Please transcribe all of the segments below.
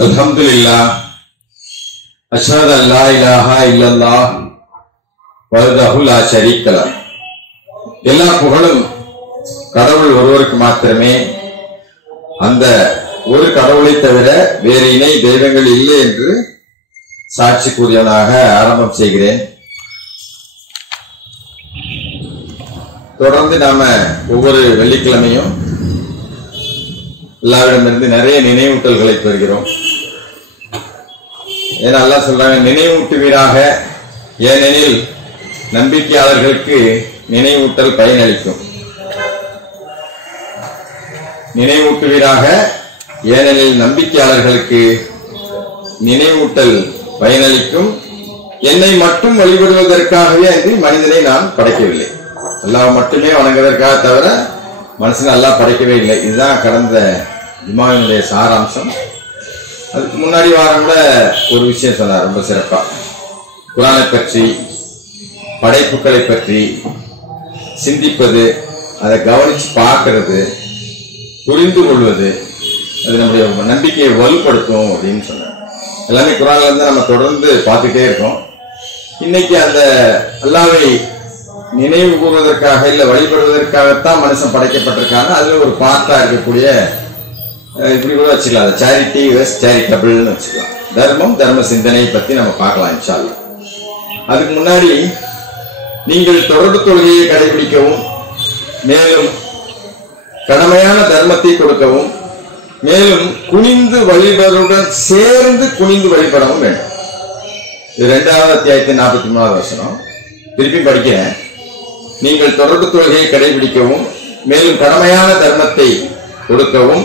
அல்ஹம்துலில்லாஹ் அஷ்ஹது அல்லா இலாஹா இல்லல்லாஹ் வஹ்தஹு லா ஷரீக்க லஹ். எல்லா புகழும் கடவுள் ஒருவருக்கு மாத்திரமே. அந்த ஒரு கடவுளை தவிர வேறு இணை தெய்வங்கள் இல்லை என்று சாட்சி கூறியவனாக ஆரம்பம் செய்கிறேன். தொடர்ந்து நாம ஒவ்வொரு வெள்ளிக்கிழமையும் எல்லாரிடமிருந்து நிறைய நினைவூட்டல்களை பெறுகிறோம். ஏன்னா அல்லாஹ் சொல்றாங்க, நினைவூட்டுவீராக, ஏனெனில் நம்பிக்கையாளர்களுக்கு நினைவூட்டல் பயனளிக்கும். நினைவூட்டுவீராக, ஏனெனில் நம்பிக்கையாளர்களுக்கு நினைவூட்டல் பயனளிக்கும். என்னை மட்டும் வழிபடுவதற்காகவே அன்றி மனிதனை நான் படைக்கவில்லை. அல்லாஹ் மட்டுமே வணங்குவதற்காக தவிர மனுஷன் அல்லாஹ் படைக்கவே இல்லை. இதுதான் கடந்த ஜுமாவினுடைய சாராம்சம். அதுக்கு முன்னாடி வாரம் கூட ஒரு விஷயம் சொன்னார் ரொம்ப சிறப்பா. குர்ஆனை பற்றி, படைப்புகளை பற்றி சிந்திப்பது, அதை கவனிச்சு பார்க்கறது, புரிந்து கொள்வது, அது நம்முடைய நம்பிக்கையை வலுப்படுத்தும் அப்படின்னு சொன்னார். எல்லாமே குர்ஆன்ல இருந்து நம்ம தொடர்ந்து பார்த்துட்டே இருக்கோம். இன்னைக்கு அந்த அல்லாஹ்வை நினைவு கூறுவதற்காக இல்ல வழிபடுவதற்காகத்தான் மனுஷன் படைக்கப்பட்டிருக்காங்க. அதுல ஒரு பார்ட்டா இருக்கக்கூடிய, இப்படி கூட வச்சுக்கலாம், சேரிட்டி வெஸ் சேரிட்டபிள்னு வச்சுக்கலாம். தர்மம், தர்ம சிந்தனை பத்தி நம்ம பார்க்கலாம் இன்ஷா அல்லாஹ். அதுக்கு முன்னாடி நீங்கள் தொடர்பு தொழுகையை கடைபிடிக்கவும், மேலும் கடமையான தர்மத்தை கொடுக்கவும், மேலும் குனிந்து வழிபடுவதுடன் சேர்ந்து குனிந்து வழிபடவும் வேண்டும். இது 2வது அத்தியாயத்தின் 43வது வசனம். திருப்பி படிக்கிறேன். நீங்கள் தொடர்பு தொழுகையை கடைபிடிக்கவும், மேலும் கடமையான தர்மத்தை கொடுக்கவும்,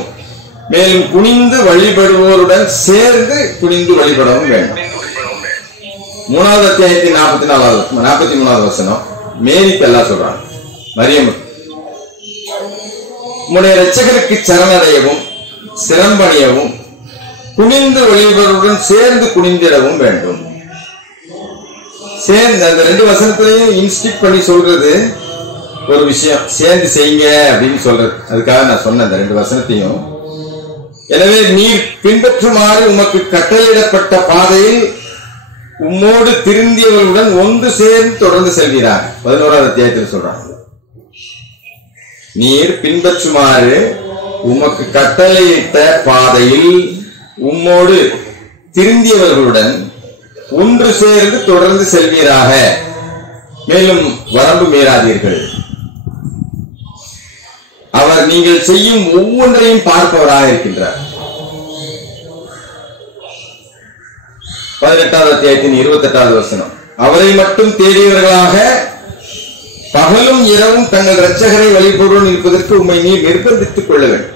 மேலும் குனிந்து வழிபடுவோருடன் சேர்ந்து குனிந்து வழிபடவும் வேண்டும். 3வது அத்தியாயத்தின் 43வது வசனம். மேரிக்கு எல்லாம் சொல்றாங்க, மரியம் உம்முடைய இரட்சகருக்கு சரணடையவும் சிரம்பணியவும் குனிந்து வழிபடுவதுடன் சேர்ந்து குனிந்திடவும் வேண்டும். சேர்ந்து அந்த 2 வசனத்திலையும் இன்ஸ்டிக் பண்ணி சொல்றது ஒரு விஷயம், சேர்ந்து செய்யுங்க அப்படின்னு சொல்றது. அதுக்காக நான் சொன்ன அந்த 2 வசனத்தையும். எனவே நீர் பின்பற்றுமாறு உமக்கு கட்டளையிடப்பட்ட பாதையில் உம்மோடு திருந்தியவர்களுடன் ஒன்று சேர்ந்து தொடர்ந்து செல்கிறார். 11வது அத்தியாயத்தில் சொல்றாங்க, நீர் பின்பற்றுமாறு உமக்கு கட்டளையிட்ட பாதையில் உம்மோடு திருந்தியவர்களுடன் ஒன்று சேர்ந்து தொடர்ந்து செல்வீராக, மேலும் வரம்பு மீறாதீர்கள். அவர் நீங்கள் செய்யும் ஒவ்வொன்றையும் பார்ப்பவராக இருக்கின்றார். 18வது அத்தியாயத்தின் 28வது வசனம். அவரை மட்டும் தேடியவர்களாக பகலும் இரவும் தங்கள் இரட்சகரை வழிபடுவோம் இருப்பதற்கு உம்மை நீர் நிர்பந்தித்துக் கொள்ள வேண்டும்.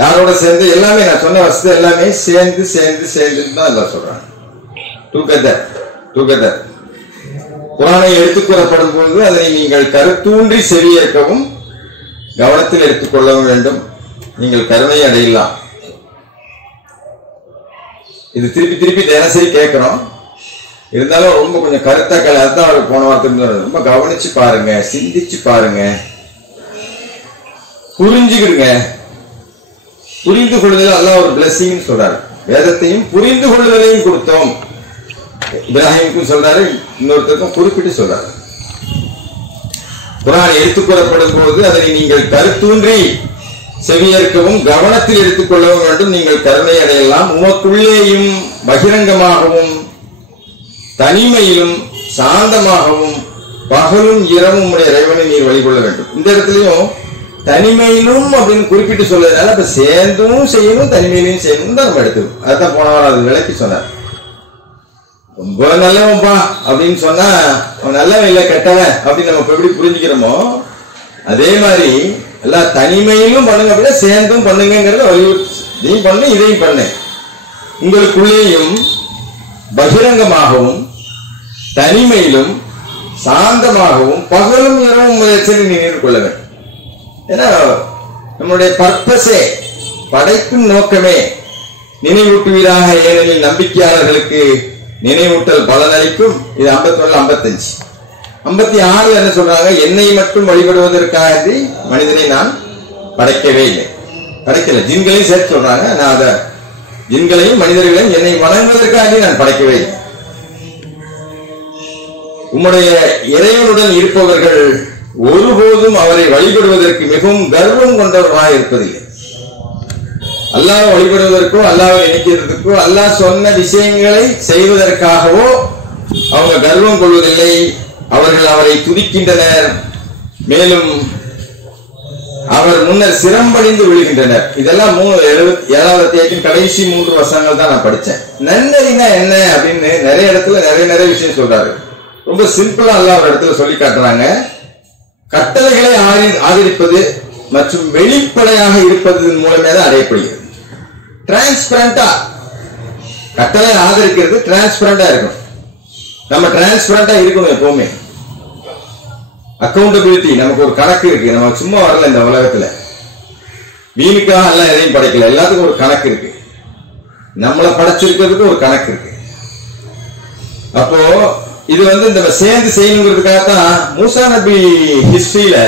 யாரோட சேர்ந்து? எல்லாமே நான் சொன்ன வசதி எல்லாமே சேர்ந்து சேர்ந்து சேர்ந்து தான் எல்லாம் சொல்றாங்க. Together together. குர்ஆனை எடுத்துக் கூறப்படும் போது அதனை நீங்கள் கருத்தூன்றி செவியேற்கவும் கவனத்தில் எடுத்துக்கொள்ளவும் வேண்டும். நீங்கள் கருணை அடையலாம். இது திருப்பி திருப்பி தினசரி கேட்கிறோம். இருந்தாலும் ரொம்ப கொஞ்சம் கருத்தாக்கள், அதுதான் அவருக்கு போன வாரத்துக்கு ரொம்ப கவனிச்சு பாருங்க, சிந்திச்சு பாருங்க, புரிஞ்சுக்கிடுங்க. புரிந்து கொள்ளுதல் அல்லாஹ் ஒரு பிளஸிங் சொல்றாரு. வேதத்தையும் புரிந்து கொள்ளுதலையும் கொடுத்தோம். இப்ராஹிமுக்கும் சொல்றாரு, இன்னொருத்தருக்கும் குறிப்பிட்டு சொல்றாரு. குர்ஆன் எடுத்துக் கூறப்படும் போது அதனை நீங்கள் கருத்தூன்றி செவியேற்கவும் கவனத்தில் எடுத்துக் கொள்ளவும் வேண்டும். நீங்கள் கருணை அடையலாம். உமக்குள்ளேயும் பகிரங்கமாகவும் தனிமையிலும் சாந்தமாகவும் பகலும் இரவும் உடைய இறைவனை நீர் வழிகொள்ள வேண்டும். இந்த இடத்துலயும் தனிமையிலும் அப்படின்னு குறிப்பிட்டு சொல்றதுனால இப்ப சேர்ந்தும் செய்யணும் தனிமையிலும் செய்யணும் தான் நம்ம எடுத்துக்கணும். அதான் போன வாரம் அது விளக்கி சொன்னார். ரொம்ப நல்லவன்பா அப்படின்னு சொன்னா அவன் நல்லவன் இல்லை கெட்டவன் அப்படின்னு நம்ம எப்படி புரிஞ்சுக்கிறோமோ, அதே மாதிரி எல்லாம் தனிமையிலும் பண்ணுங்க அப்படின்னா சேர்ந்தும் பண்ணுங்கிறத வலியுறுத்தி, இதையும் பண்ணு இதையும் பண்ணு. உங்களுக்குள்ளேயும் பகிரங்கமாகவும் தனிமையிலும் சாந்தமாகவும் பகலும் இரவும் நினைவு கொள்ள வேண்டும். ஏன்னா நம்மளுடைய பர்பஸே, படைக்கும் நோக்கமே நினைவூட்டுவீராக, ஏனெனில் நம்பிக்கையாளர்களுக்கு நினைவூட்டல் பலனளிக்கும். இது 51, 55, 56 என்ன சொல்றாங்க? என்னை மட்டும் வழிபடுவதற்காக மனிதனை நான் படைக்கவே இல்லை. படைக்கல, ஜின்களையும் சேர்த்து சொல்றாங்க. நான் அதை ஜின்களையும் மனிதர்களையும் என்னை வணங்குவதற்காக நான் படைக்கவே. உம்முடைய இறைவனுடன் இருப்பவர்கள் ஒருபோதும் அவரை வழிபடுவதற்கு மிகவும் கர்வம் கொண்டவர்களாக இருப்பதில்லை. அல்லாஹ் வழிபடுவதற்கோ அல்லாஹ்வை நினைக்கிறதுக்கோ அல்லாஹ் சொன்ன விஷயங்களை செய்வதற்காகவோ அவங்க கர்வம் கொள்வதில்லை. அவர்கள் அவரை துதிக்கின்றனர், மேலும் அவர் முன்னர் சிரம்படிந்து விழுகின்றனர். இதெல்லாம் 7வது அத்தியாயத்தின் கடைசி 3 வசனங்கள் தான் நான் படிச்சேன். நன்னறினா என்ன அப்படின்னு நிறைய இடத்துல நிறைய விஷயம் சொல்றாரு. ரொம்ப சிம்பிளா அல்லாஹ் ஒரு இடத்துல சொல்லி காட்டுறாங்க. கட்டளைகளை ஆதரிப்பது மற்றும் வெளிப்படையாக இருப்பதன் மூலமே தான் அடையப்படுகிறது. டிரான்ஸ்பரண்டா கட்டளை ஆதரிக்கிறது, டிரான்ஸ்பரண்டா இருக்கணும். நம்ம டிரான்ஸ்பரண்டா இருக்கணும் எப்பவுமே. அக்கௌண்டபிலிட்டி, நமக்கு ஒரு கணக்கு இருக்கு. நம்ம சும்மா வரல இந்த உலகத்துல, வீணுக்காக எல்லாம் எதையும் படைக்கல. எல்லாத்துக்கும் ஒரு கணக்கு இருக்கு. நம்மளை படைச்சிருக்கிறதுக்கு ஒரு கணக்கு இருக்கு. அப்போ இது இந்த சேர்ந்து செய்யணுங்கிறதுக்காகத்தான் மூசா நபி ஹிஸ்டரியில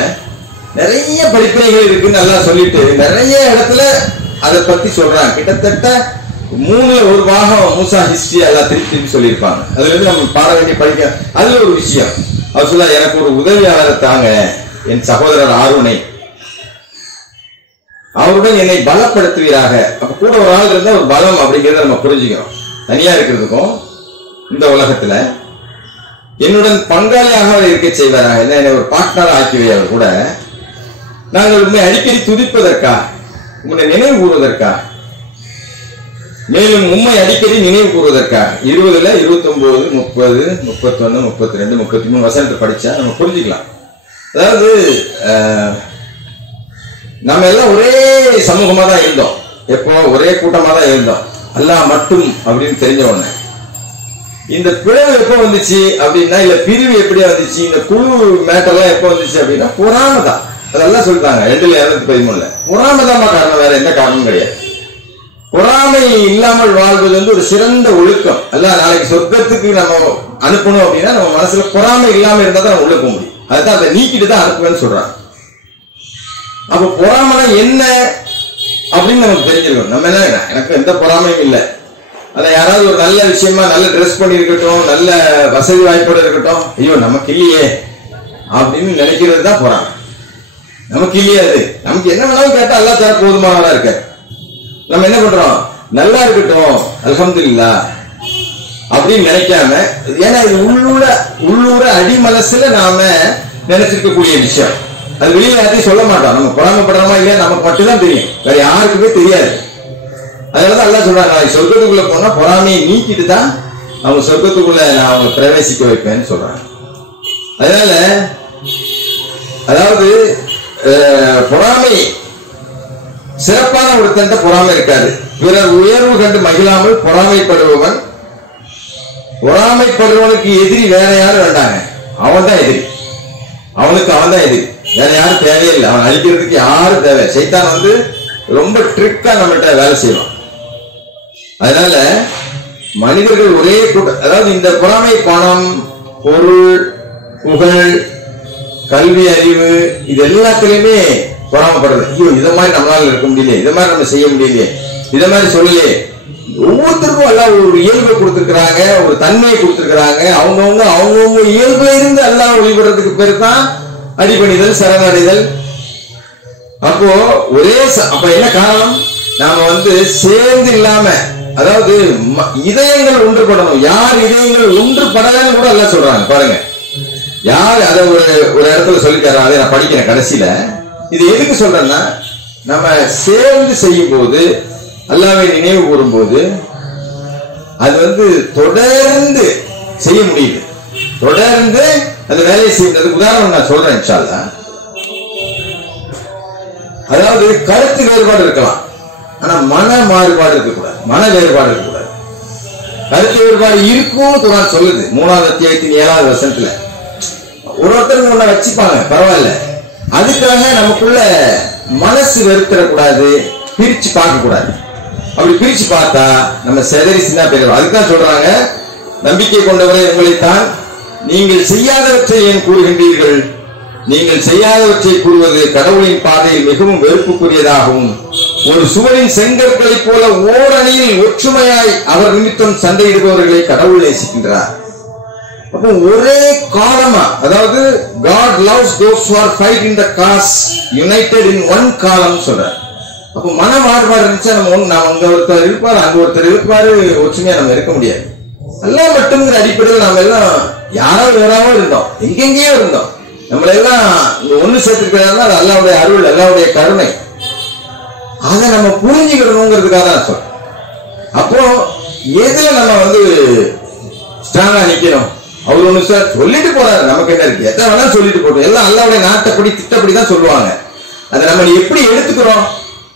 நிறைய படிப்பினைகள் இருக்குன்னு நல்லா சொல்லிட்டு நிறைய இடத்துல அதை பத்தி சொல்றாங்க. கிட்டத்தட்ட 3ல் 1 பாகம் மூசா ஹிஸ்டரி எல்லாம் திருப்பி சொல்லியிருப்பாங்க. அதுல இருந்து நம்ம பாட வேண்டிய படிக்க அதுல ஒரு விஷயம் அவர் சொல்ல, எனக்கு ஒரு உதவியாளரை தாங்க, என் சகோதரர் ஆரோனை, அவருடன் என்னை பலப்படுத்துவீராக. அப்ப கூட ஒரு ஆள் இருந்தா ஒரு பலம் அப்படிங்கிறத நம்ம புரிஞ்சுக்கிறோம். தனியா இருக்கிறதுக்கும் இந்த உலகத்துல என்னுடன் பங்காளியாக அவர் இருக்க செய்வாராக, என்னை ஒரு பார்ட்னர் ஆக்கிவே. அவர் கூட நாங்கள் உண்மை அடிக்கடி துதிப்பதற்காக, உன்னை நினைவு கூறுவதற்காக, மேலும் உண்மை அடிக்கடி நினைவு கூறுவதற்காக. 20ல் 29, 30, 31, 32, 33 வசனத்தை படிச்சா நம்ம புரிஞ்சுக்கலாம். அதாவது நம்ம எல்லாம் ஒரே சமூகமா தான் இருந்தோம், எப்போ ஒரே கூட்டமா தான் இருந்தோம். அல்லாஹ் மட்டும் அப்படின்னு தெரிஞ்ச உடனே இந்த பிளவு எப்ப வந்துச்சு அப்படின்னா, இல்ல பிரிவு எப்படி வந்துச்சு, இந்த குழு மேட்டர்லாம் எப்ப வந்துச்சு அப்படின்னா பொறாமை தான். அதெல்லாம் சொல்லிட்டாங்க 213 பொறாமைதாமா காரணம், வேற எந்த காரணமும் கிடையாது. பொறாமை இல்லாமல் வாழ்வது ஒரு சிறந்த ஒழுக்கம். அல்ல நாளைக்கு சொர்க்கத்துக்கு நம்ம அனுப்பணும் அப்படின்னா நம்ம மனசுல பொறாமை இல்லாம இருந்தா தான் நம்ம உள்ள போக முடியும். அதுதான் அதை நீக்கிட்டு தான் அனுப்புவேன்னு சொல்றாங்க. அப்ப பொறாமை என்ன அப்படின்னு நமக்கு தெரிஞ்சிருக்கணும். நம்ம என்ன, எனக்கு எந்த பொறாமையும் இல்லை, அதை யாராவது ஒரு நல்ல விஷயமா நல்ல ட்ரெஸ் பண்ணி இருக்கட்டும், நல்ல வசதி வாய்ப்போட இருக்கட்டும், ஐயோ நமக்கு இல்லையே அப்படின்னு நினைக்கிறது தான் பொறாமை. நமக்கு இல்லையே, அது நமக்கு என்ன வேணாலும் கேட்டா அல்லா தர போதுமானவரா இருக்க. நம்ம என்ன பண்றோம், நல்லா இருக்கட்டும் அல்ஹம்துலில்லாஹ் அப்படின்னு நினைக்காம, ஏன்னா இது உள்ளூர அடி மனசுல நாம நினைச்சிருக்கக்கூடிய விஷயம். அது வெளியில யாரையும் சொல்ல மாட்டோம். நம்ம பொறாமப்படுறோமா இல்லையா நமக்கு மட்டும்தான் தெரியும், வேற யாருக்குமே தெரியாது. அதனாலதான் அல்லாஹ் சொல்றாங்க, சொர்க்கத்துக்குள்ள போனா பொறாமையை நீக்கிட்டு தான் அவங்க சொர்க்கத்துக்குள்ள நான் அவங்க பிரவேசிக்க வைப்பேன்னு சொல்றாங்க. அதனால அதாவது பொறாமை சிறப்பான ஒருத்தன் பொறாமை இருக்காது. பிறர் உயர்வு கண்டு மகிழாமல் பொறாமைப்படுபவன், பொறாமைப்படுறவனுக்கு எதிரி வேற யாரும் வேண்டாங்க, அவன் தான் எதிரி. அவனுக்கு அவன் தான் எதிரி, வேற யாரும் தேவையில்லை. அவன் அழிக்கிறதுக்கு யாரும் தேவை. சைத்தான் ரொம்ப ட்ரிக்கா நம்மகிட்ட வேலை செய்வான். அதனால மனிதர்கள் ஒரே கூட்டம், அதாவது இந்த பொறாமை பணம், பொருள், புகழ், கல்வி, அறிவு, இது எல்லாத்திலையுமே பொறாமப்படுறது. ஐயோ இதை மாதிரி நம்மளால இருக்க முடியலையே, இதை மாதிரி நம்ம செய்ய முடியலையே, இதை மாதிரி சொல்லலையே. ஒவ்வொருத்தருக்கும் எல்லாம் ஒரு இயல்பை கொடுத்துருக்கிறாங்க, ஒரு தன்மையை கொடுத்துருக்கிறாங்க. அவங்கவுங்க இயல்புல இருந்து எல்லாம் வழிபடுறதுக்கு பேரு தான் அடிபணிதல், சரணடைதல். அப்போ அப்ப என்ன காரணம், நாம சேர்ந்து இல்லாம, அதாவது இதயங்கள் ஒன்றுபடணும். யார் இதயங்கள் ஒன்றுபடலன்னு கூட எல்லாம் சொல்றாங்க பாருங்க. யார் அதை ஒரு இடத்துல சொல்லித்தராங்க, அதை நான் படிக்கிறேன் கடைசியில. இது எதுக்கு சொல்றேன்னா, நம்ம சேர்ந்து செய்யும் போது, அல்லாஹ்வை நினைவு கூறும் போது, அது தொடர்ந்து செய்ய முடியுது. தொடர்ந்து அந்த வேலையை செய்யறது. உதாரணம் நான் சொல்றேன் இன்ஷா அல்லாஹ். அதாவது கருத்து வேறுபாடு இருக்கலாம், ஆனா மன மாறுபாடு இருக்கக்கூடாது, மன வேறுபாடு இருக்கக்கூடாது. கருத்து வேறுபாடு இருக்கும் குர்ஆன் சொல்லுது 3வது அத்தியாயத்தின் 7வது வசனத்துல. ஒருத்தருக்கு ஒண்ண வச்சுப்பாங்க, பரவாயில்ல. அதுக்காக நமக்குள்ள மனசு வெறுத்திடக்கூடாது, பிரிச்சு பார்க்க கூடாது. அப்படி பிரிச்சு பார்த்தா நம்ம செதறி சின்ன பேர். அதுதான் சொல்றாங்க, நம்பிக்கை கொண்டவரை உங்களைத்தான் நீங்கள் செய்யாதவற்றை ஏன் கூறுகின்றீர்கள், நீங்கள் செய்யாதவற்றை கூறுவது கடவுளின் பாதையில் மிகவும் வெறுப்புக்குரியதாகவும் ஒரு சுவரின் செங்கற்களை போல ஓரணியில் ஒற்றுமையாய் அவர் நிமித்தம் சண்டையிடுபவர்களை கடவுள் நேசிக்கின்றார். அப்போ ஒரே காலமா, அதாவது God loves those who are fighting the cause united in one column சொல்றார். அப்போ மன மாறுபாடு இருந்துச்சா நம்ம அங்க ஒருத்தர் இருப்பாரு, அங்க ஒருத்தர் இருப்பாரு, ஒற்றுமையா நம்ம இருக்க முடியாது. எல்லாம் மட்டும்ங்கிற அடிப்படையில் நாம எல்லாம் யாராவது வேறாவும் இருந்தோம், எங்கெங்கேயோ இருந்தோம். நம்மள எல்லாம் ஒண்ணு சேர்த்துக்கிறதா அது அல்லாஹ்வுடைய அருள், அல்லாஹ்வுடைய கருணை. அதை நம்ம புரிஞ்சுக்கணுங்கிறதுக்காக தான் சொல்றேன். அப்போ எதுல நம்ம ஸ்ட்ராங்கா நிக்கணும்? அவர் ஒண்ணு சார் சொல்லிட்டு போறாரு, நமக்கு என்ன இருக்கு, எத்தனை வேணா சொல்லிட்டு போட்டோம். எல்லாம் அல்லாஹ்வுடைய நாட்டப்படி திட்டப்படி தான் சொல்லுவாங்க. அதை நம்ம எப்படி எடுத்துக்கிறோம்,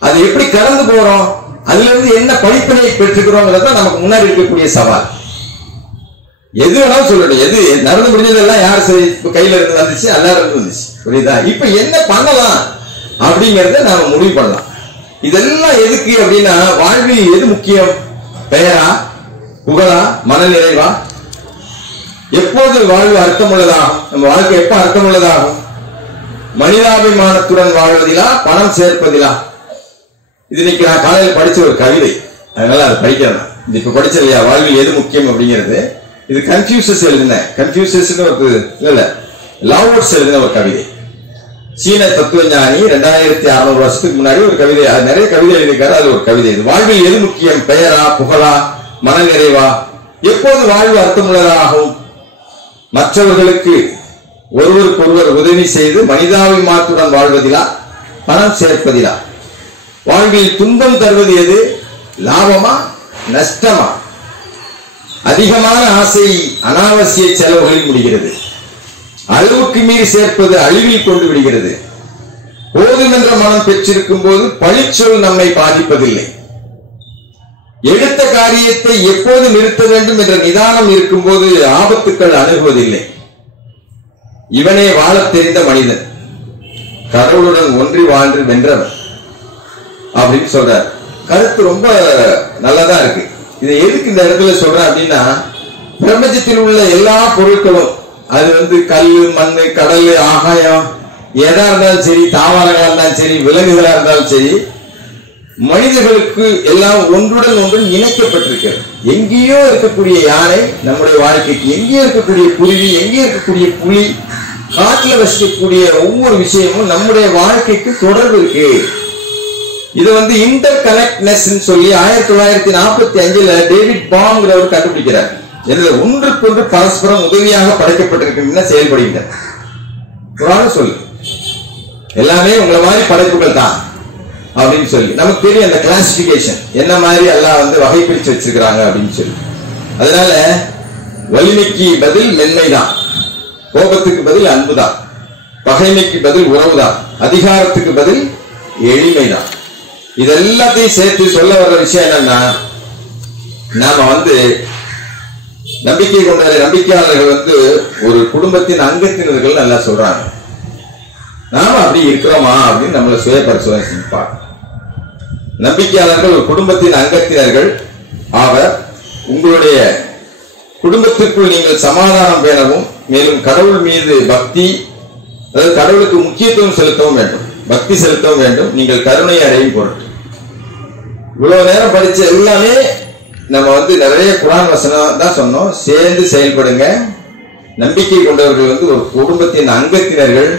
அதை எப்படி கடந்து போறோம், அதுல இருந்து என்ன படிப்பினை பெற்றுக்கிறோங்கிறத நமக்கு முன்னாடி இருக்கக்கூடிய சவால். எது வேணாலும் சொல்லணும், எது நடந்து முடிஞ்சதெல்லாம் யார் சரி கையில இருந்து வந்துச்சு, அல்லாஹ் இருந்து வந்துச்சு, புரியுதா? இப்ப என்ன பண்ணலாம் அப்படிங்கறத நாம முடிவு பண்ணலாம். இதெல்லாம் எதுக்கு அப்படின்னா, வாழ்வில் எது முக்கியம்? பெயரா, புகழா, மன நிறைவா? எப்போது வாழ்வு அர்த்தமுள்ளதாகும்? நம்ம வாழ்க்கை எப்ப அர்த்தமுள்ளதாகும்? மனிதாபிமானத்துடன் வாழ்வதிலா, பணம் சேர்ப்பதிலா? இது இன்னைக்கு நான் காலையில் படிச்ச ஒரு கவிதை, அதனால அதை படிக்கிறேன். இது இப்ப படிச்ச இல்லையா, வாழ்வில் எது முக்கியம் அப்படிங்கிறது. இது கன்ஃபியூஷஸ் எழுதின, கன்ஃபியூஷஸ் இல்ல லாவோட்ஸ் எழுதின ஒரு கவிதை. சீன தத்துவஞானி 2600 வருஷத்துக்கு முன்னாடி ஒரு கவிதை, அது நிறைய கவிதை எழுதியிருக்காரு, அது ஒரு கவிதை. இது வாழ்வில் எது முக்கியம்? பெயரா, புகழா, மன நிறைவா? எப்போது வாழ்வு அர்த்தமுள்ளதாகும்? மற்றவர்களுக்கு ஒருவருக்கொருவர் உதவி செய்து மனிதாபிமானத்துடன் வாழ்வதிலா, பணம் சேர்ப்பதிலா? வாழ்வில் துன்பம் தருவது எது? லாபமா, நஷ்டமா? அதிகமான ஆசை அனாவசிய செலவுகளில் முடிகிறது. அளவுக்கு மீறி சேர்ப்பது அழிவில் கொண்டு விடுகிறது. போதுமென்ற மனம் பெற்றிருக்கும் போது பழிச்சொல் நம்மை பாதிப்பதில்லை. எடுத்த காரியத்தை எப்போது நிறுத்த வேண்டும் என்ற நிதானம் இருக்கும் போது ஆபத்துக்கள் அணுகுவதில்லை. இவனே வாழத் தெரிந்த மனிதன், கடவுளுடன் ஒன்றி வாழ்ந்து வென்றவன் அப்படின்னு சொல்றார். கருத்து ரொம்ப நல்லதா இருக்கு. இதை எதுக்கு இந்த இடத்துல சொல்றேன் அப்படின்னா, பிரபஞ்சத்தில் உள்ள எல்லா பொருட்களும், அது கல்லு, மண்ணு, கடல், ஆகாயம், எதா இருந்தாலும் சரி, தாவரங்களா இருந்தாலும் சரி, விலங்குகளா இருந்தாலும் சரி, மனிதர்களுக்கு எல்லாம் ஒன்றுடன் ஒன்று இணைக்கப்பட்டிருக்கிறது. எங்கேயோ இருக்கக்கூடிய யானை நம்முடைய வாழ்க்கைக்கு, எங்கேயோ இருக்கக்கூடிய குருவி, எங்கேயோ இருக்கக்கூடிய புலி, காட்டுல வசிக்கக்கூடிய ஒவ்வொரு விஷயமும் நம்முடைய வாழ்க்கைக்கு தொடர்பு இருக்கு. இது இன்டர் கனெக்ட்னஸ் சொல்லி 1945 டேவிட் பாம்ங்கிறவர் கண்டுபிடிக்கிறார். ஒன்றுக்கொன்று பரஸ்பரம் உதவியாக படைக்கப்பட்டிருக்கின்றன, செயல்படுகின்றன சொல்லு. எல்லாமே உங்களை மாதிரி படைப்புகள் தான் அப்படின்னு சொல்லி நமக்கு தெரியும். அந்த கிளாசிபிகேஷன் என்ன மாதிரி எல்லாம் வகை பிரிச்சு வச்சிருக்கிறாங்க அப்படின்னு சொல்லி. அதனால வலிமைக்கு பதில் மென்மைதான், கோபத்துக்கு பதில் அன்புதான், பகைமைக்கு பதில் உறவுதான், அதிகாரத்துக்கு பதில் எளிமைதான். இதெல்லாத்தையும் சேர்த்து சொல்ல வர்ற விஷயம் என்னன்னா, நாம நம்பிக்கை கொண்ட நம்பிக்கையாளர்கள் ஒரு குடும்பத்தின் அங்கத்தினர்கள் நல்லா சொல்றாங்க. நாம அப்படி இருக்கிறோமா அப்படின்னு நம்மளை சுய பரிசோதனை செஞ்சுப்பாங்க. நம்பிக்கையாளர்கள் ஒரு குடும்பத்தின் அங்கத்தினர்கள் ஆவர். உங்களுடைய குடும்பத்திற்குள் நீங்கள் சமாதானம் பேணவும், மேலும் கடவுள் மீது பக்தி, அதாவது கடவுளுக்கு முக்கியத்துவம் செலுத்தவும் வேண்டும், பக்தி செலுத்தவும் வேண்டும். நீங்கள் கருணை அடையும் பொருட்டு. இவ்வளவு நேரம் படிச்ச எல்லாமே நம்ம நிறைய குர்ஆன் வசனம் தான் சொன்னோம். சேர்ந்து செயல்படுங்க. நம்பிக்கை கொண்டவர்கள் ஒரு குடும்பத்தின் அங்கத்தினர்கள்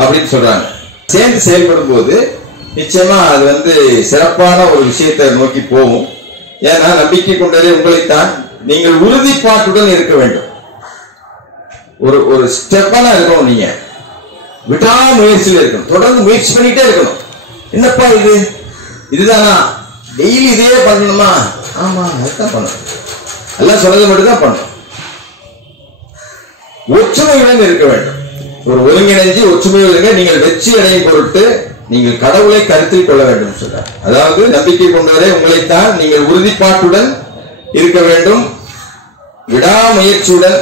அப்படின்னு சொல்றாங்க. சேர்ந்து செயல்படும் போது நிச்சயமா அது சிறப்பான ஒரு விஷயத்தை நோக்கி போகும். ஏன்னா நம்பிக்கை கொண்டவரே உங்களைத்தான், நீங்கள் உறுதிப்பாட்டுடன் இருக்க வேண்டும். ஒரு ஸ்டெப்பானா இருக்கணும். நீங்க விடாமுயற்சியில் இருக்கணும், தொடர்ந்து முயற்சி பண்ணிட்டே இருக்கணும். என்னப்பா இதுதானா, டெய்லி இதே பண்ணணுமா? ஆமா, அதுதான் பண்ணணும். எல்லாம் சொன்னது மட்டும் தான் பண்ணணும். ஒற்றுமையுடன் இருக்க வேண்டும். ஒரு ஒருங்கிணைஞ்சு ஒற்றுமையுடன் நீங்கள் வெற்றி அடையும் பொருட்டு நீங்கள் கடவுளை கருத்தில் கொள்ள வேண்டும் சொல்றார். அதாவது நம்பிக்கை கொண்டவரே உங்களைத்தான், நீங்கள் உறுதிப்பாட்டுடன் இருக்க வேண்டும், விடாமுயற்சியுடன்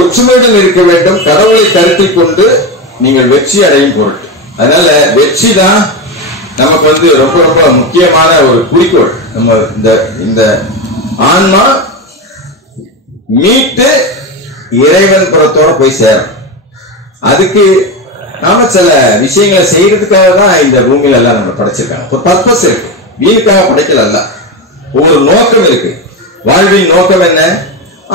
ஒற்றுமையுடன் இருக்க வேண்டும், கடவுளை கருத்தில் கொண்டு நீங்கள் வெற்றி அடையும் பொருட்டு. அதனால வெற்றி தான் நமக்கு ரொம்ப ரொம்ப முக்கியமான ஒரு குறிக்கோள். நம்ம இந்த ஆன்மா மீட்டு இறைவன் புறத்தோட போய் சேரும். அதுக்கு நாம சில விஷயங்களை செய்யறதுக்காக தான் இந்த பூமியில எல்லாம் நம்ம படைச்சிருக்காங்க. ஒரு பர்பஸ் இருக்கு, வீணுக்காக படைக்கல அல்ல, ஒவ்வொரு நோக்கம் இருக்கு. வாழ்வின் நோக்கம் என்ன?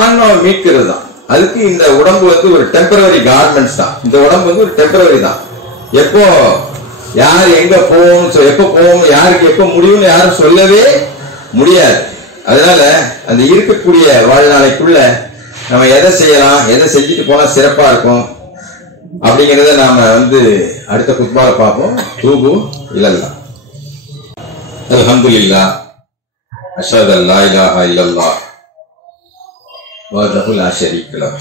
ஆன்மாவை மீட்கிறது தான். அதுக்கு இந்த உடம்பு வந்து ஒரு டெம்பரவரி கார்மெண்ட்ஸ் தான். இந்த உடம்பு வந்து ஒரு டெம்பரவரி தான். எப்போ யார் எங்க போகணும், எப்போ போகணும், யாருக்கு எப்போ முடியும்னு யாரும் சொல்லவே முடியாது. அதனால அந்த இருக்கக்கூடிய வாழ்நாளைக்குள்ள நம்ம எதை செய்யலாம், எதை செஞ்சுட்டு போனா சிறப்பா இருக்கும் அப்படிங்கிறத நாம வந்து அடுத்த குத்பால பார்ப்போம். தூபு இலல்லா. அல்ஹம்துலில்லாஹ், அஷ்ஹது அல்லா இலாஹா இல்லல்லாஹ் வஹ்தஹு லா ஷரீக லஹ்.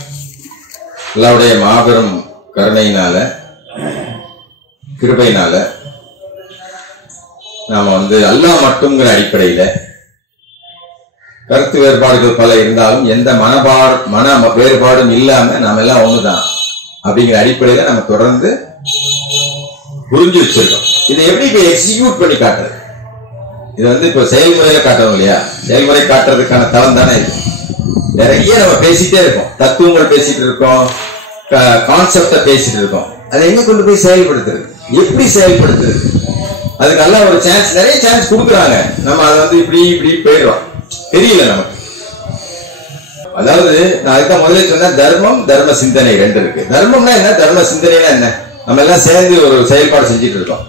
அல்லாஹ்வுடைய மாபெரும் கருணையினால, கிருபையினால நாம வந்து அல்லாஹ் மட்டும்ங்கிற அடிப்படையில, கருத்து வேறுபாடுகள் பல இருந்தாலும் எந்த மன வேறுபாடும் இல்லாம நாம எல்லாம் ஒண்ணுதான் அப்படிங்கிற அடிப்படையில நம்ம தொடர்ந்து புரிஞ்சு வச்சிருக்கோம். இதை எப்படி இப்ப எக்ஸிக்யூட் பண்ணி காட்டுறது? இது வந்து இப்ப செயல்முறையில காட்டணும் இல்லையா? செயல்முறை காட்டுறதுக்கான தளம் தானே இது. நிறைய நம்ம பேசிட்டே இருக்கோம், தத்துவங்கள் பேசிட்டு இருக்கோம், கான்செப்ட பேசிட்டு இருக்கோம். அதை எங்க கொண்டு போய் செயல்படுத்துறது, எப்படி செயல்படுத்துறது? அதுக்கு நல்லா ஒரு சான்ஸ், நிறைய சான்ஸ் கொடுக்குறாங்க. நம்ம அதை வந்து இப்படி இப்படி போயிடுறோம், தெரியல நமக்கு. அதாவது நான் அதுதான் முதல்ல சொன்ன தர்மம், தர்ம சிந்தனை ரெண்டு இருக்கு. தர்மம்னா என்ன, தர்ம சிந்தனைனா என்ன? நம்ம எல்லாம் சேர்ந்து ஒரு செயல்பாடு செஞ்சுட்டு இருக்கோம்.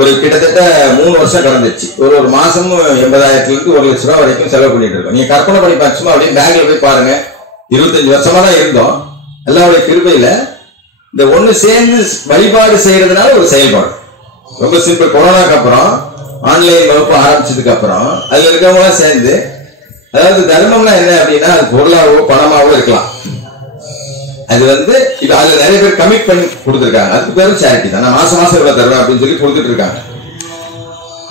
ஒரு கிட்டத்தட்ட 3 வருஷம் கடந்துச்சு. ஒரு மாசமும் 80,000 இருந்து 1 லட்ச ரூபாய் வரைக்கும் செலவு பண்ணிட்டு இருக்கோம். நீங்க கற்பனை பண்ணி சும்மா அப்படியே பேங்க்ல போய் பாருங்க. 25 வருஷமா தான் இருந்தோம். எல்லாருடைய கிருபையில இந்த ஒண்ணு சேர்ந்து வழிபாடு செய்யறதுனால ஒரு செயல்பாடு ரொம்ப சிம்பிள். கொரோனாக்கு அப்புறம் ஆன்லைன் வகுப்பு ஆரம்பிச்சதுக்கு அப்புறம் அதுல இருக்கவங்க சேர்ந்து, அதாவது தர்மம்னா என்ன அப்படின்னா அது பொருளாவோ பணமாவோ இருக்கலாம். அது வந்து இப்ப அதுல நிறைய பேர் கமிட் பண்ணி கொடுத்துருக்காங்க. அதுக்கு பேரும் சேரிட்டி தான். நான் மாசம் இவ்வளவு தருவேன் அப்படின்னு சொல்லி கொடுத்துட்டு இருக்காங்க.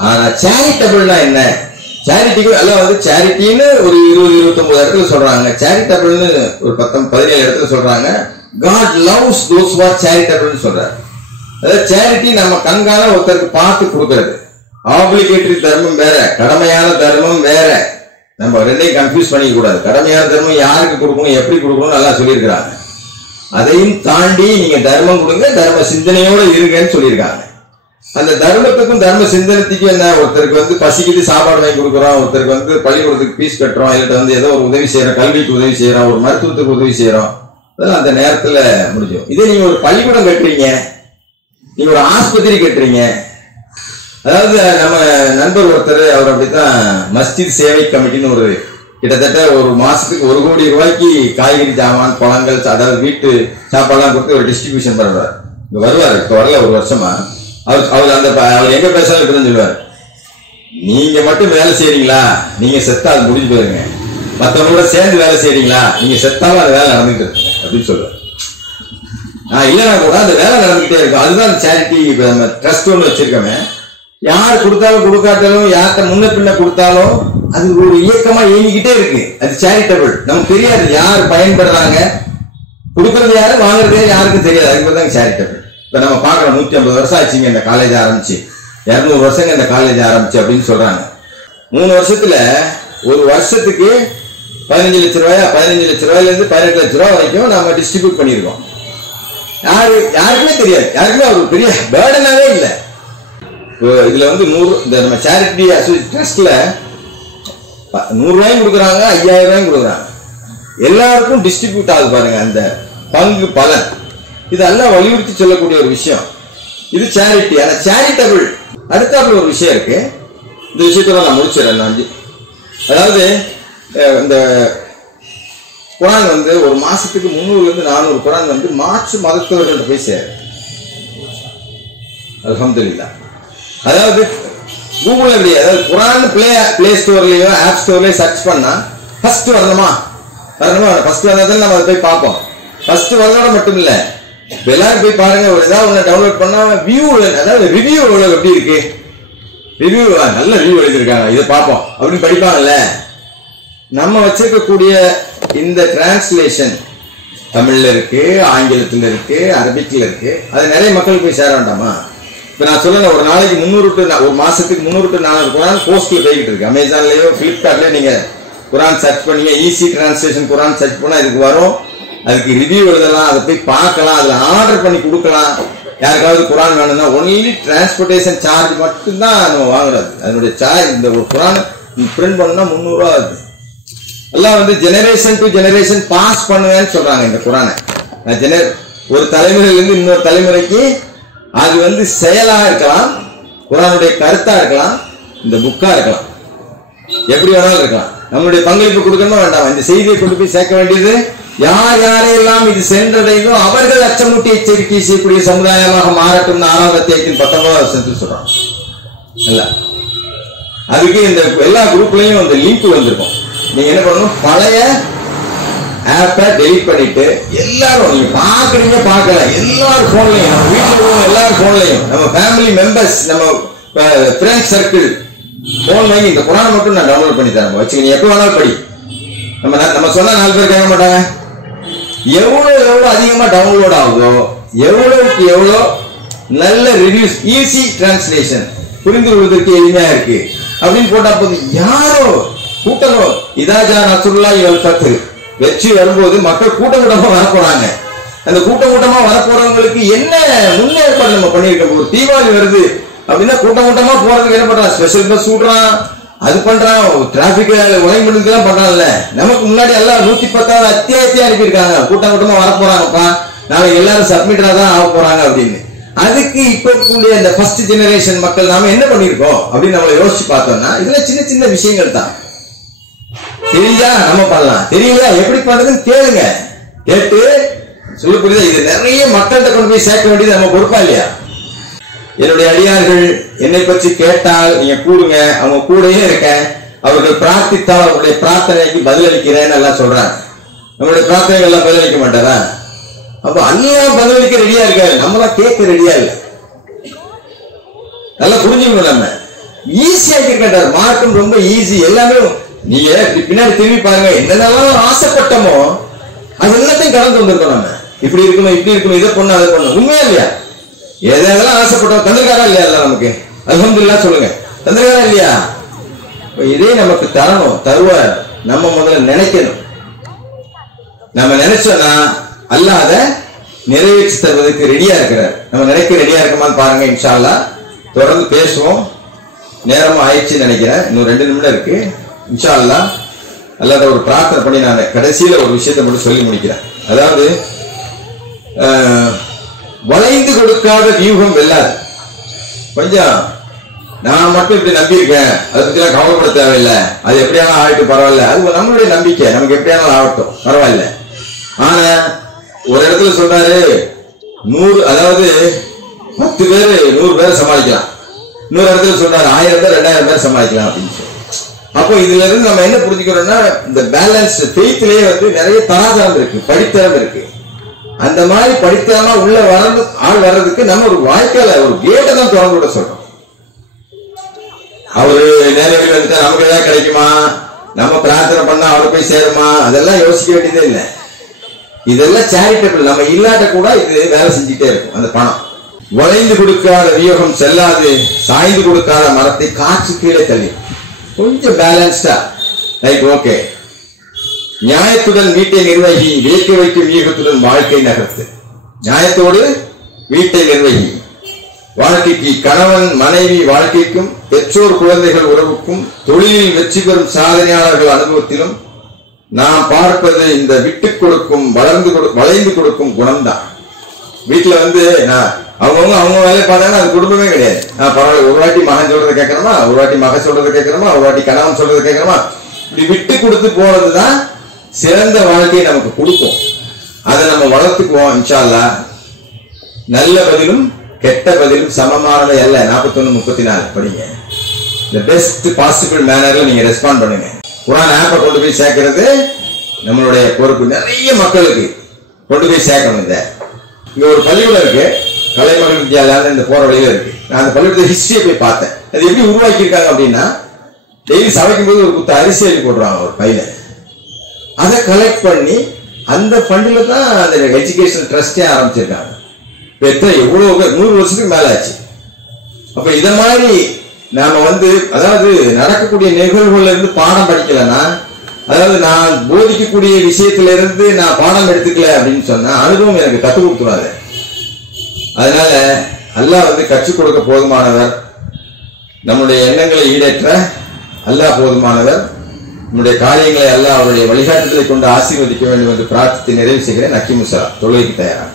ஆனா சேரிட்டபிள்னா என்ன? சேரிட்டிக்கு எல்லாம் வந்து சேரிட்டின்னு ஒரு 20-29 இடத்துல சொல்றாங்க. சேரிட்டபிள்னு ஒரு 17 இடத்துல சொல்றாங்க. God loves those who are charitable சொல்றாரு. அதாவது சேரிட்டி நம்ம கண்காண ஒருத்தருக்கு பார்த்து கொடுக்கறது. ஆப்ளிகேட்டரி தர்மம் வேற, கடமையான தர்மம் வேற. நம்ம ரெண்டையும் கன்ஃபியூஸ் பண்ணிக்க கூடாது. கடமையான தர்மம் யாருக்கு கொடுக்கணும், எப்படி கொடுக்கணும் நல்லா சொல்லியிருக்கிறாங்க. அதையும் தாண்டி நீங்க தர்மம் கொடுங்க, தர்ம சிந்தனையோட இருங்கன்னு சொல்லியிருக்காங்க. அந்த தர்மத்துக்கும் தர்ம சிந்தனத்துக்கும் என்ன? ஒருத்தருக்கு வந்து பசிக்குது சாப்பாடு வாங்கி கொடுக்குறோம், ஒருத்தருக்கு வந்து பள்ளிக்கூடத்துக்கு ஃபீஸ் கட்டுறோம், இல்லட்ட வந்து ஏதோ ஒரு உதவி செய்யறோம், கல்விக்கு உதவி செய்யறோம், ஒரு மருத்துவத்துக்கு உதவி செய்யறோம். அதெல்லாம் அந்த நேரத்துல முடிஞ்சோம். இதே நீங்க ஒரு பள்ளிக்கூடம் கட்டுறீங்க, நீங்க ஒரு ஆஸ்பத்திரி கட்டுறீங்க. அதாவது நம்ம நண்பர் ஒருத்தர், அவர் அப்படித்தான் மஸ்ஜித் சேவை கமிட்டின்னு ஒரு கிட்டத்தட்ட ஒரு மாசத்துக்கு 1 கோடி ரூபாய்க்கு காய்கறி ஜாமான், பழங்கள், அதாவது வீட்டு சாப்பாடுலாம் கொடுத்து ஒரு டிஸ்ட்ரிபியூஷன் பண்றாரு. இங்க வருவாரு, இப்ப வரல, 1 வருஷமா. அவர் எங்க பேசாலும் இப்படிதான் சொல்லுவாரு, நீங்க மட்டும் வேலை செய்யறீங்களா, நீங்க செத்தா அது முடிஞ்சு போயிருங்க. மற்றவங்களோட சேர்ந்து வேலை செய்யறீங்களா, நீங்க செத்தாலும் அது வேலை நடந்துட்டு இருக்கு அப்படின்னு சொல்லுவாரு. இல்லைன்னா கூட அந்த வேலை நடந்துகிட்டே இருக்கும். அதுதான் சேரிட்டி. இப்ப நம்ம ட்ரஸ்ட் ஒண்ணு வச்சிருக்கோமே, யார் கொடுத்தாலும் கொடுக்காட்டாலும், யார்கிட்ட முன்ன பின்ன கொடுத்தாலும் அது ஒரு இயக்கமா இயங்கிக்கிட்டே இருக்கு. அது சேரிட்டபிள். நமக்கு தெரியாது யார் பயன்படுறாங்க, கொடுக்கறது யாரு, வாங்குறது யாருக்கும் தெரியாது. அதுக்கு தான் சேரிட்டபிள். இப்ப நம்ம பாக்குறோம், 150 வருஷம் ஆச்சுங்க இந்த காலேஜ் ஆரம்பிச்சு, 200 வருஷங்க இந்த காலேஜ் ஆரம்பிச்சு அப்படின்னு சொல்றாங்க. 3 வருஷத்துல ஒரு வருஷத்துக்கு 15 லட்ச ரூபாயா, 15 லட்ச ரூபாயில இருந்து 18 லட்ச ரூபாய் வரைக்கும் நம்ம டிஸ்ட்ரிபியூட் பண்ணிருக்கோம். யாருக்குமே தெரியாது, யாருக்குமே ஒரு பெரிய பேர்டனாவே இல்லை. இதுல வந்து 100 இந்த நம்ம சேரிட்டி ட்ரஸ்ட்ல 100 ரூபாயும் கொடுக்குறாங்க, 5000 ரூபாயும் கொடுக்குறாங்க. எல்லாருக்கும் டிஸ்ட்ரிபியூட் ஆகுது பாருங்க அந்த பங்கு பலன். இதெல்லாம் வலியுறுத்தி சொல்லக்கூடிய ஒரு விஷயம். இது சேரிட்டி. ஆனா சேரிட்டபிள் அடுத்தாப்புல ஒரு விஷயம் இருக்கு. இந்த விஷயத்தோட நான் முடிச்சிடறேன். அதாவது இந்த குரான் வந்து ஒரு மாசத்துக்கு 300 இருந்து 400 குரான் வந்து மாற்று மதத்தவர்கள்ட்ட போய் சேரும். அல்ஹம்துலில்லாஹ். அதாவது கூகுள்ல எப்படி, அதாவது குரான் பிளே ஸ்டோர்லயோ ஆப் ஸ்டோர்லயோ சர்ச் பண்ணா ஃபர்ஸ்ட் வரணுமா, ஃபர்ஸ்ட் வந்ததில் நம்ம அதை போய் பார்ப்போம். ஃபர்ஸ்ட் வரதோட மட்டும் இல்ல, எல்லாரும் போய் பாருங்க, ஒரு ஏதாவது ஒன்று டவுன்லோட் பண்ணா வியூ, அதாவது ரிவ்யூ எப்படி இருக்கு, ரிவ்யூ நல்ல ரிவ்யூ எழுதியிருக்காங்க, இதை பார்ப்போம் அப்படின்னு படிப்பாங்கல்ல. நம்ம வச்சிருக்கக்கூடிய இந்த டிரான்ஸ்லேஷன் தமிழ்ல இருக்கு, ஆங்கிலத்தில் இருக்கு, அரபிக்ல இருக்கு. அது நிறைய மக்களுக்கு போய் சேர வேண்டாமா? இப்ப நான் சொல்ல, ஒரு நாளைக்கு 300 ஒரு மாசத்துக்கு 300 to 400 குரான் போஸ்ட்ல போய்கிட்டு இருக்கு. அமேசான்லயோ பிளிப்கார்ட்லயோ நீங்க குரான் சர்ச் பண்ணீங்க, ஈஸி டிரான்ஸ்லேஷன் குரான் சர்ச் பண்ணா இதுக்கு வரும். அதுக்கு ரிவ்யூ எழுதலாம், அதை போய் பார்க்கலாம், அதுல ஆர்டர் பண்ணி கொடுக்கலாம். யாருக்காவது குரான் வேணும்னா ஒன்லி டிரான்ஸ்போர்டேஷன் சார்ஜ் மட்டும்தான் நம்ம வாங்குறது. அதனுடைய சார்ஜ் இந்த ஒரு குரான் பிரிண்ட் பண்ணா 300 ரூபா ஆகுது. எல்லாம் வந்து ஜெனரேஷன் டு ஜெனரேஷன் பாஸ் பண்ணுவேன்னு சொல்றாங்க இந்த குரானை. ஒரு தலைமுறையிலிருந்து இன்னொரு தலைமுறைக்கு அது வந்து செயலா இருக்கலாம், குரானுடைய கருத்தா இருக்கலாம், இந்த புக்கா இருக்கலாம், எப்படி வேணாலும் இருக்கலாம். நம்மளுடைய பங்களிப்பு கொடுக்கணும் வேண்டாம். இந்த செய்தியை கொண்டு போய் சேர்க்க வேண்டியது யார் யாரையெல்லாம் இது சென்றடைந்தோ அவர்கள் அச்சமூட்டி எச்சரிக்கை செய்யக்கூடிய சமுதாயமாக மாறட்டும். 6ஆம் அத்தியாயத்தின் 19வது வசனத்தில் சொல்றான். இல்ல அதுக்கு இந்த எல்லா குரூப்லயும் அந்த லிங்க் வந்திருக்கும். நீங்க என்ன பண்ணணும், பழைய ஆப்பை டெலிட் பண்ணிட்டு எல்லாரும் நீங்க பாக்குறீங்க பார்க்கல எல்லாரும் போன்லயும், நம்ம வீட்டுல எல்லாரும் போன்லயும், நம்ம ஃபேமிலி மெம்பர்ஸ், நம்ம ஃப்ரெண்ட்ஸ் சர்க்கிள் போன் வாங்கி இந்த குரான் மட்டும் நான் டவுன்லோட் பண்ணி தரேன் வச்சுக்க. நீ எப்போ வேணாலும் படி. நம்ம சொன்னா 4 பேர் கேட்க மாட்டாங்க. எவ்வளவு அதிகமா டவுன்லோட் ஆகுதோ எவ்வளவுக்கு எவ்வளோ நல்ல ரிவ்யூஸ், ஈஸி டிரான்ஸ்லேஷன், புரிந்து கொள்வதற்கு எளிமையா இருக்கு அப்படின்னு போட்டா போது யாரோ கூட்டணும். இதாஜா நசுருல்லாஹி வல் ஃபத்ஹ் வெற்றி வரும்போது மக்கள் கூட்டம் கூட்டமா வரப்போறாங்க. அந்த கூட்டமா வரப்போறவங்களுக்கு என்ன முன்னேற்பாடு நம்ம பண்ணிருக்கோம். ஒரு தீபாவளி வருது அப்படின்னா கூட்டமா போறதுக்கு என்ன பண்றான், ஸ்பெஷல் பஸ் விடுறான், அது பண்றான், டிராபிக் உழைமுடிதான் பண்றான்ல. நமக்கு முன்னாடி எல்லாம் 110வது அத்தியாயத்தையே அனுப்பியிருக்காங்க. கூட்டமா வரப்போறாங்கப்பா, நாளைக்கு எல்லாரும் சப்மிட்டரா தான் ஆக போறாங்க அப்படின்னு. அதுக்கு இப்ப கூடிய இந்த ஃபர்ஸ்ட் ஜெனரேஷன் மக்கள் நாம என்ன பண்ணிருக்கோம் அப்படின்னு நம்மளை யோசிச்சு பார்த்தோம்னா இதுல சின்ன சின்ன விஷயங்கள் தான். தெரிஞ்சா நம்ம பண்ணலாம், தெரியல எப்படி பண்றதுன்னு கேளுங்க, கேட்டு சொல்ல புரியுதா. இது நிறைய மக்கள்கிட்ட கொண்டு போய் சேர்க்க வேண்டியது நம்ம பொறுப்பா இல்லையா? என்னுடைய அடியார்கள் என்னை பற்றி கேட்டால் நீங்க கூடுங்க, அவங்க கூடயே இருக்க, அவர்கள் பிரார்த்தித்தால் அவருடைய பிரார்த்தனைக்கு பதிலளிக்கிறேன்னு எல்லாம் சொல்றாங்க. நம்மளுடைய பிரார்த்தனைகள் எல்லாம் பதிலளிக்க மாட்டாரா? அப்ப அந்நியம் பதிலளிக்க ரெடியா இருக்காரு, நம்ம தான் கேட்க ரெடியா இல்லை. நல்லா புரிஞ்சுக்கணும். நம்ம ஈஸியா கேட்டார், மார்க்கும் ரொம்ப ஈஸி. எல்லாமே நீங்க பின்னாடி திரும்பி பாருங்க, என்னென்னலாம் ஆசைப்பட்டமோ அது எல்லாத்தையும் கடந்து வந்திருக்கோம். நம்ம இப்படி இருக்கணும், இப்படி இருக்கணும், இதை பண்ணணும், அதை பண்ணணும். உண்மையா இல்லையா? எதெல்லாம் ஆசைப்பட்டோம் தந்திரக்காரா இல்லையா? இல்ல நமக்கு அல்ஹம்துலில்லாஹ் சொல்லுங்க, தந்திரக்காரா இல்லையா? இதே நமக்கு தரணும், தருவார். நம்ம முதல்ல நினைக்கணும். நம்ம நினைச்சோம்னா அல்லாஹ் அதை நிறைவேற்றி தருவதற்கு ரெடியா இருக்கிறார். நம்ம நினைக்க ரெடியா இருக்கமான்னு பாருங்க. இன்ஷா அல்லாஹ் தொடர்ந்து பேசுவோம். நேரமும் ஆயிடுச்சுன்னு நினைக்கிறேன், இன்னும் 2 நிமிடம் இருக்கு. இன்ஷா அல்லாஹ் அல்லாஹ் ஒரு பிரார்த்தனை பண்ணி நான் கடைசியில ஒரு விஷயத்தை மட்டும் சொல்லி முடிக்கிறேன். அதாவது வளைந்து கொடுக்காத வியூகம் வெல்லாது. கொஞ்சம் நான் மட்டும் இப்படி நம்பியிருக்கேன், அதை பத்தி எல்லாம் கவலைப்பட தேவையில்லை, அது எப்படியாலும் ஆகட்டும் பரவாயில்ல, அது நம்மளுடைய நம்பிக்கை, நமக்கு எப்படியாலும் ஆகட்டும் பரவாயில்ல. ஆனா ஒரு இடத்துல சொல்றாரு 100, அதாவது 10 பேர் 100 பேரை சமாளிக்கலாம். இன்னொரு இடத்துல சொல்றாரு 1000 பேர் 2000 பேர் சமாளிக்கலாம் அப்படின்னு சொல்லி. அப்போ இதுல இருந்து நம்ம என்ன புரிஞ்சுக்கிறோம்னா இந்த பேலன்ஸ் ஃபெய்த்லயே வந்து நிறைய தராதரம் இருக்கு, படித்தரம் இருக்கு. அந்த மாதிரி படித்தரமா உள்ள வர்றது ஆள் வர்றதுக்கு நம்ம ஒரு வாழ்க்கையில ஒரு கேட்டை தான் திறந்து விட சொல்றோம். அவரு நேரடி வந்துட்டா நமக்கு ஏதாவது கிடைக்குமா, நம்ம பிரார்த்தனை பண்ணா அவரை போய் சேருமா, அதெல்லாம் யோசிக்க வேண்டியதே இல்லை. இதெல்லாம் சேரிட்டபிள். நம்ம இல்லாட்ட கூட இது வேலை செஞ்சுட்டே இருக்கும். அந்த பணம் வளைந்து கொடுக்காத வியோகம் செல்லாது, சாய்ந்து கொடுக்காத மரத்தை காற்று கீழே தள்ளி. கொஞ்சம் பேலன்ஸ்டா ரைட், ஓகே. நியாயத்துடன் வீட்டை நிர்வகி, வியக்க வைக்கும் வியூகத்துடன் வாழ்க்கை நகர்த்து. நியாயத்தோடு வீட்டை நிர்வகி. வாழ்க்கைக்கு கணவன் மனைவி வாழ்க்கைக்கும், பெற்றோர் குழந்தைகள் உறவுக்கும், தொழிலில் வெற்றி பெறும் சாதனையாளர்கள் அனுபவத்திலும் நாம் பார்ப்பது இந்த விட்டு கொடுக்கும் வளைந்து கொடுக்கும் குணம்தான். வீட்டுல வந்து அவங்க வேலை பார்த்தாங்கன்னா அது குடும்பமே கிடையாது. பரவாயில்ல, ஒரு வாட்டி மகன் சொல்றதை கேட்கறோமா, ஒரு வாட்டி மகன் சொல்றதை கேட்கறோமா, ஒரு வாட்டி கணவன் சொல்றதை கேட்கறோமா, இப்படி விட்டு கொடுத்து போறதுதான் சிறந்த வாழ்க்கையை நமக்கு கொடுக்கும். அதை நம்ம வளர்த்துக்குவோம். இன்ஷா அல்லாஹ் நல்ல பதிலும் கெட்ட பதிலும் சமமானவை அல்ல. 41-34 படிங்க. இந்த பெஸ்ட் பாசிபிள் மேனர்ல நீங்க ரெஸ்பாண்ட் பண்ணுங்க. குர்ஆன் ஆப்பை கொண்டு போய் சேர்க்கிறது நம்மளுடைய பொறுப்பு. நிறைய மக்களுக்கு கொண்டு போய் சேர்க்கணும். இங்க ஒரு பள்ளிக்கூடம் இருக்கு, கலைமகள் வித்யாலயா, இந்த போற வழியில இருக்கு. நான் அந்த பள்ளிக்கூடத்தை ஹிஸ்டரியை போய் பார்த்தேன். அது எப்படி உருவாக்கி இருக்காங்க அப்படின்னா, டெய்லி சமைக்கும் போது ஒரு குத்த அரிசி எழுதி போடுறாங்க ஒரு பையில. அதை கலெக்ட் பண்ணி அந்த ஃபண்டில தான் அந்த எஜுகேஷன் ட்ரஸ்டே ஆரம்பிச்சிருக்காங்க. எவ்வளவு 100 வருஷத்துக்கு மேல ஆச்சு. அப்ப இத மாதிரி நாம வந்து அதாவது நடக்கக்கூடிய நிகழ்வுகள்ல இருந்து பாடம் படிக்கலன்னா, அதாவது நான் போதிக்கக்கூடிய விஷயத்துல இருந்து நான் பாடம் எடுத்துக்கல அப்படின்னு சொன்னா அனுபவம் எனக்கு கத்துக் கொடுத்துறாது. அதனால அல்லாஹ் கற்றுக் கொடுக்க போதுமானவர், நம்முடைய எண்ணங்களை ஈடேற்ற அல்லாஹ் போதுமானவர், நம்முடைய காரியங்களை அல்லாஹ் அவருடைய வழிகாட்டுதலை கொண்டு ஆசீர்வதிக்க வேண்டும் என்று பிரார்த்தித்து நிறைவு செய்கிறேன். அக்கிமுசலா. தொழுகைக்கு தயாராக.